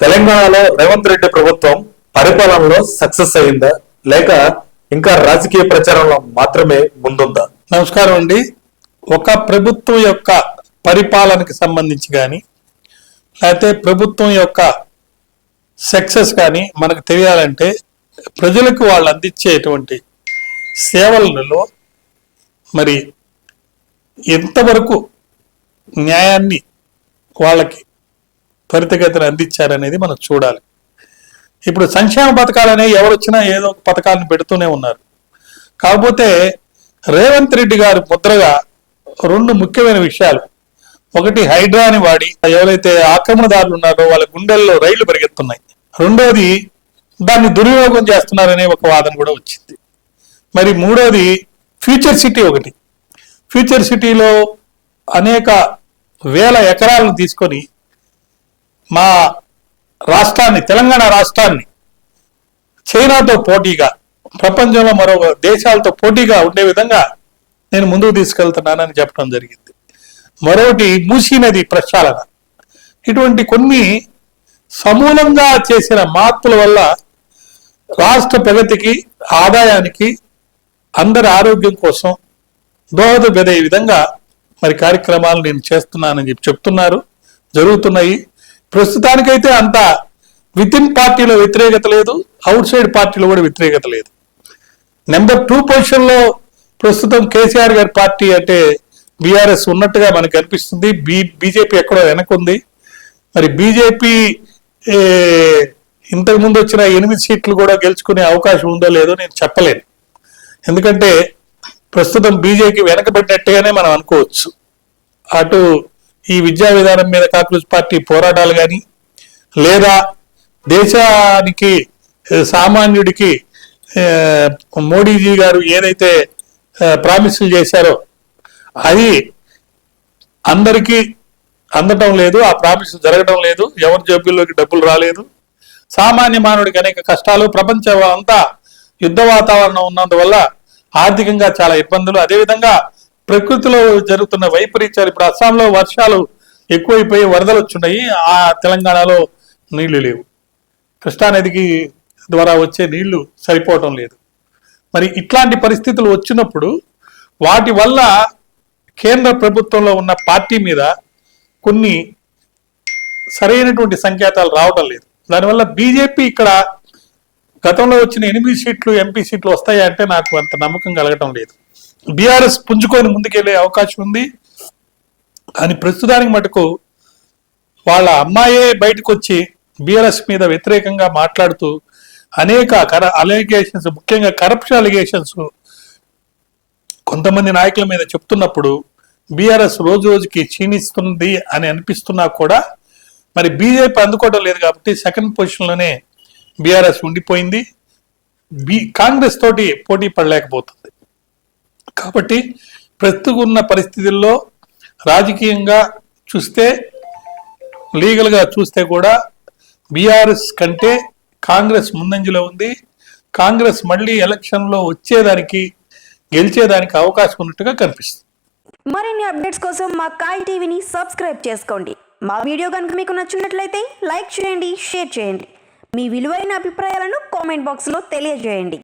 తెలంగాణలో రేవంత్ రెడ్డి ప్రభుత్వం పరిపాలనలో సక్సెస్ అయిందా లేక ఇంకా రాజకీయ ప్రచారంలో మాత్రమే ముందుందా? నమస్కారం అండి. ఒక ప్రభుత్వం యొక్క పరిపాలనకి సంబంధించి కానీ లేకపోతే ప్రభుత్వం యొక్క సక్సెస్ కానీ మనకు తెలియాలంటే ప్రజలకు వాళ్ళు అందించేటువంటి సేవలలో మరి ఎంతవరకు న్యాయాన్ని వాళ్ళకి త్వరితగతిన అందించారనేది మనం చూడాలి. ఇప్పుడు సంక్షేమ పథకాలు అనేవి ఎవరు వచ్చినా ఏదో ఒక పథకాలను పెడుతూనే ఉన్నారు. కాకపోతే రేవంత్ రెడ్డి గారు ముద్రగా రెండు ముఖ్యమైన విషయాలు, ఒకటి హైడ్రాని వాడి ఎవరైతే ఆక్రమణదారులు ఉన్నారో వాళ్ళ గుండెల్లో రైళ్లు పరిగెత్తున్నాయి, రెండోది దాన్ని దుర్వినియోగం చేస్తున్నారనే ఒక వాదన కూడా వచ్చింది. మరి మూడోది ఫ్యూచర్ సిటీ. ఒకటి ఫ్యూచర్ సిటీలో అనేక వేల ఎకరాలను తీసుకొని మా రాష్ట్రాన్ని, తెలంగాణ రాష్ట్రాన్ని చైనాతో పోటీగా, ప్రపంచంలో మరో దేశాలతో పోటీగా ఉండే విధంగా నేను ముందుకు తీసుకెళ్తున్నానని చెప్పడం జరిగింది. మరొకటి మూసీ నది ప్రక్షాళన. ఇటువంటి కొన్ని సమూలంగా చేసిన మార్పుల వల్ల రాష్ట్ర ప్రగతికి, ఆదాయానికి, అందరి ఆరోగ్యం కోసం దోహదపడే విధంగా మరి కార్యక్రమాలు నేను చేస్తున్నానని చెప్తున్నారు, జరుగుతున్నాయి. ప్రస్తుతానికైతే అంత విత్ ఇన్ పార్టీలో వ్యతిరేకత లేదు, అవుట్ సైడ్ పార్టీలో కూడా వ్యతిరేకత లేదు. నెంబర్ 2 పొజిషన్లో ప్రస్తుతం కేసీఆర్ గారి పార్టీ అంటే బీఆర్ఎస్ ఉన్నట్టుగా మనకు అనిపిస్తుంది. బీజేపీ ఎక్కడో వెనకుంది. మరి బీజేపీ ఇంతకు ముందు వచ్చిన 8 సీట్లు కూడా గెలుచుకునే అవకాశం ఉందో లేదో నేను చెప్పలేను. ఎందుకంటే ప్రస్తుతం బీజేపీ వెనకబడినట్టుగానే మనం అనుకోవచ్చు. అటు ఈ విద్యా విధానం మీద కాంగ్రెస్ పార్టీ పోరాటాలు కానీ, లేదా దేశానికి సామాన్యుడికి మోడీజీ గారు ఏదైతే ప్రామిసులు చేశారో అది అందరికీ అందటం లేదు, ఆ ప్రామిస్ జరగడం లేదు, ఎవరి జేబుల్లోకి డబ్బులు రాలేదు. సామాన్య మానవుడికి అనేక కష్టాలు, ప్రపంచం అంతా యుద్ధ వాతావరణం ఉన్నందువల్ల ఆర్థికంగా చాలా ఇబ్బందులు, అదేవిధంగా ప్రకృతిలో జరుగుతున్న వైపరీత్యాలు. ఇప్పుడు అస్సాంలో వర్షాలు ఎక్కువైపోయి వరదలు వచ్చున్నాయి, ఆ తెలంగాణలో నీళ్లు లేవు, కృష్ణానదికి ద్వారా వచ్చే నీళ్లు సరిపోవటం లేదు. మరి ఇట్లాంటి పరిస్థితులు వచ్చినప్పుడు వాటి వల్ల కేంద్ర ప్రభుత్వంలో ఉన్న పార్టీ మీద కొన్ని సరైనటువంటి సంకేతాలు రావడం లేదు. దానివల్ల బీజేపీ ఇక్కడ గతంలో వచ్చిన 8 సీట్లు ఎంపీ సీట్లు వస్తాయి అంటే నాకు అంత నమ్మకం కలగటం లేదు. బీఆర్ఎస్ పుంజుకొని ముందుకెళ్లే అవకాశం ఉంది. కానీ ప్రస్తుతానికి మటుకు వాళ్ళ అమ్మాయే బయటకు వచ్చి బీఆర్ఎస్ మీద వ్యతిరేకంగా మాట్లాడుతూ అనేక అలిగేషన్స్, ముఖ్యంగా కరప్షన్ అలిగేషన్స్ కొంతమంది నాయకుల మీద చెప్తున్నప్పుడు బీఆర్ఎస్ రోజు రోజుకి క్షీణిస్తుంది అని అనిపిస్తున్నా కూడా మరి బీజేపీ అందుకోవడం లేదు. కాబట్టి సెకండ్ పొజిషన్లోనే బీఆర్ఎస్ ఉండిపోయింది. కాంగ్రెస్ తోటి పోటీ పడలేకపోతుంది. కాబట్టి ప్రస్తుతం ఉన్న పరిస్థితుల్లో రాజకీయంగా చూస్తే, లీగల్గా చూస్తే కూడా బీఆర్ఎస్ కంటే కాంగ్రెస్ ముందంజలో ఉంది. కాంగ్రెస్ మళ్ళీ ఎలక్షన్లో వచ్చేదానికి, గెలిచేదానికి అవకాశం ఉన్నట్టుగా కనిపిస్తుంది. మరిన్ని అప్డేట్స్ కోసం మా కాయ్ టీవీని సబ్స్క్రైబ్ చేసుకోండి. మా వీడియో కనుక మీకు నచ్చినట్లయితే లైక్ చేయండి, షేర్ చేయండి. మీ విలువైన అభిప్రాయాలను కామెంట్ బాక్స్లో తెలియజేయండి.